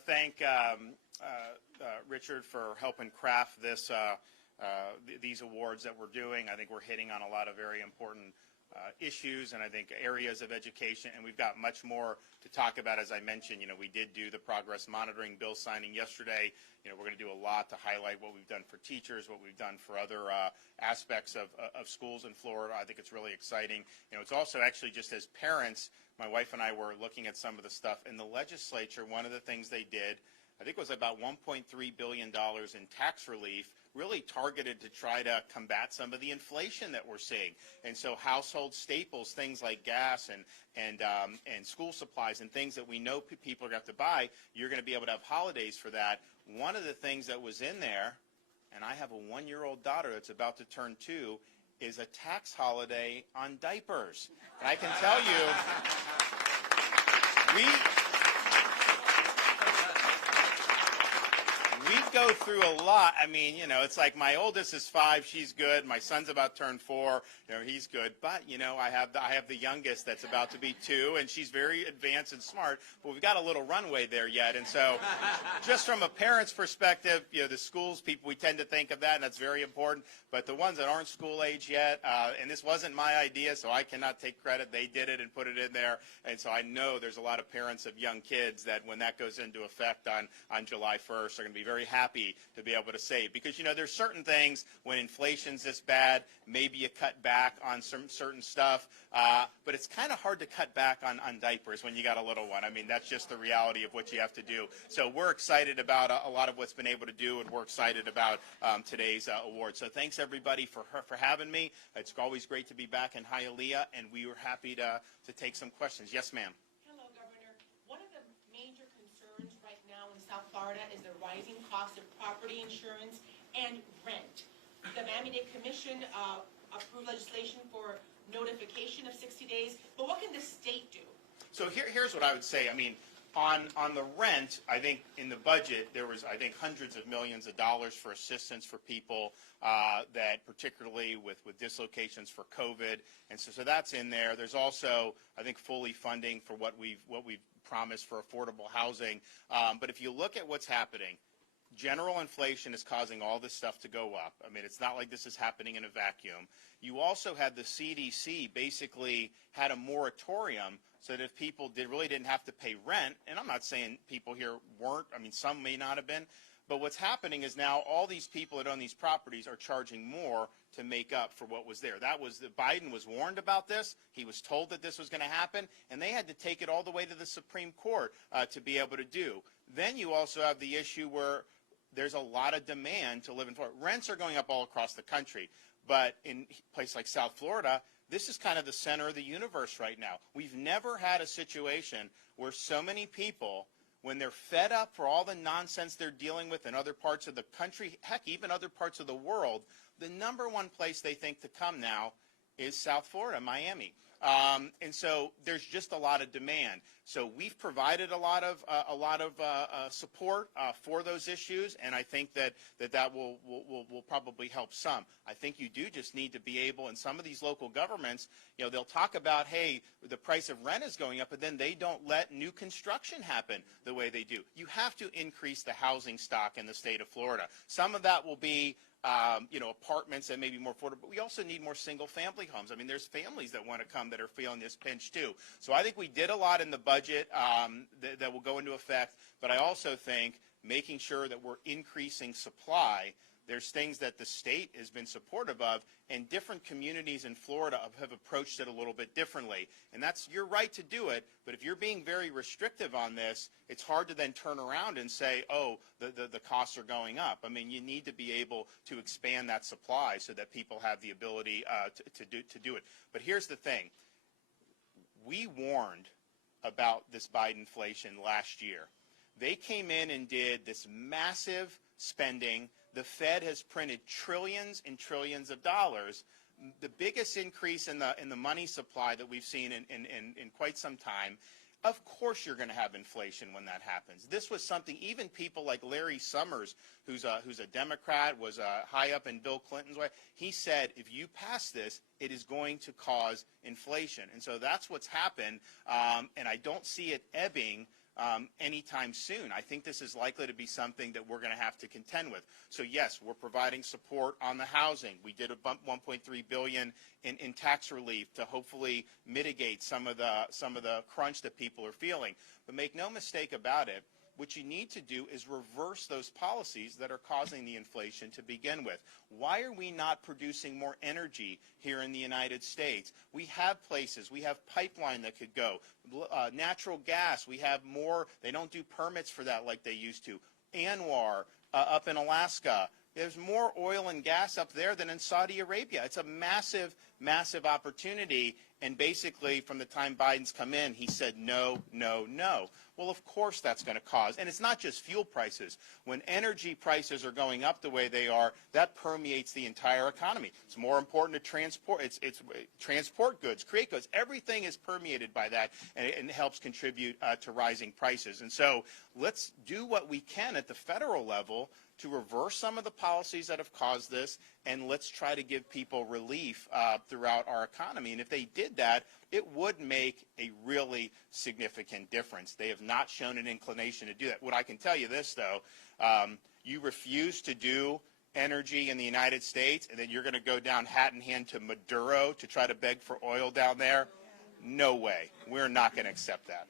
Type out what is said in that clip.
to thank Richard for helping craft this these awards that we're doing. I think we're hitting on a lot of very important issues and I think areas of education, and we've got much more to talk about. As I mentioned, we did do the progress monitoring bill signing yesterday. We're going to do a lot to highlight what we've done for teachers, what we've done for other aspects of schools in Florida. I think it's really exciting. It's also actually just as parents, my wife and I were looking at some of the stuff in the legislature. One of the things they did, I think, was about $1.3 billion in tax relief, really targeted to try to combat some of the inflation that we're seeing. And so household staples, things like gas and school supplies and things that we know people are going to have to buy, you're going to be able to have holidays for that. One of the things that was in there, and I have a 1-year-old daughter that's about to turn 2, is a tax holiday on diapers. And I can tell you, we go through a lot. I mean, it's like my oldest is 5, she's good. My son's about to turn 4, he's good. But, I have the youngest that's about to be 2, and she's very advanced and smart, but we've got a little runway there yet. And so just from a parent's perspective, the schools, people, we tend to think of that, and that's very important. But the ones that aren't school age yet, and this wasn't my idea, so I cannot take credit. They did it and put it in there. And so I know there's a lot of parents of young kids that when that goes into effect on July 1st, are going to be very happy to be able to save. Because, there's certain things when inflation's this bad, maybe you cut back on some certain stuff, but it's kind of hard to cut back on diapers when you got a little one. I mean, that's just the reality of what you have to do. So we're excited about a lot of what's been able to do, and we're excited about today's award. So thanks, everybody, for having me. It's always great to be back in Hialeah, and we were happy to take some questions. Yes, ma'am. Hello, Governor. One of the major concerns right now in South Florida is the rising cost of property insurance and rent. The Miami-Dade Commission approved legislation for notification of 60 days, but what can the state do? So here's what I would say. I mean, on the rent, I think in the budget there was, I think, hundreds of millions of dollars for assistance for people that particularly with dislocations for COVID, and so that's in there. There's also, I think, fully funding for what we've promised for affordable housing. But if you look at what's happening, general inflation is causing all this stuff to go up. I mean, it's not like this is happening in a vacuum. You also had the CDC basically had a moratorium so that if people really didn't have to pay rent, and I'm not saying people here weren't, I mean, some may not have been, but what's happening is now all these people that own these properties are charging more to make up for what was there. Biden was warned about this. He was told that this was going to happen, and they had to take it all the way to the Supreme Court to be able to do. Then you also have the issue where there's a lot of demand to live in Florida. Rents are going up all across the country, but in a place like South Florida, this is kind of the center of the universe right now. We've never had a situation where so many people, when they're fed up for all the nonsense they're dealing with in other parts of the country, heck, even other parts of the world, the number one place they think to come now is South Florida, Miami. And so there's just a lot of demand. So we've provided a lot of support for those issues, and I think that will probably help some. I think you do just need to be able, in some of these local governments, they'll talk about, hey, the price of rent is going up, but then they don't let new construction happen the way they do. You have to increase the housing stock in the state of Florida. Some of that will be apartments that may be more affordable, but we also need more single-family homes. I mean, there's families that want to come that are feeling this pinch too. So I think we did a lot in the budget that will go into effect, but I also think making sure that we're increasing supply. There's things that the state has been supportive of, and different communities in Florida have approached it a little bit differently. And you're right to do it, but if you're being very restrictive on this, it's hard to then turn around and say, oh, the costs are going up. I mean, you need to be able to expand that supply so that people have the ability to do it. But here's the thing. We warned about this Bidenflation last year. They came in and did this massive spending. The Fed has printed trillions and trillions of dollars, the biggest increase in the money supply that we've seen in quite some time. Of course you're going to have inflation when that happens. This was something even people like Larry Summers, who's a Democrat, was high up in Bill Clinton's way, he said, if you pass this, it is going to cause inflation. And so that's what's happened, and I don't see it ebbing anytime soon. I think this is likely to be something that we're going to have to contend with. So yes, we're providing support on the housing. We did a bump $1.3 billion in tax relief to hopefully mitigate some of the crunch that people are feeling. But make no mistake about it, what you need to do is reverse those policies that are causing the inflation to begin with. Why are we not producing more energy here in the United States? We have places, we have pipeline that could go. Natural gas, we have more. They don't do permits for that like they used to. Anwar up in Alaska. There's more oil and gas up there than in Saudi Arabia. It's a massive, massive opportunity. And basically, from the time Biden's come in, he said no, no, no. Well, of course that's going to cause, and it's not just fuel prices. When energy prices are going up the way they are, that permeates the entire economy. It's more important to transport. It's transport goods, create goods. Everything is permeated by that, and it helps contribute to rising prices. And so let's do what we can at the federal level to reverse some of the policies that have caused this, and let's try to give people relief throughout our economy. And if they did that, it would make a really significant difference. They have not shown an inclination to do that. What I can tell you this, though, you refuse to do energy in the United States, and then you're going to go down hat in hand to Maduro to try to beg for oil down there? No way. We're not going to accept that.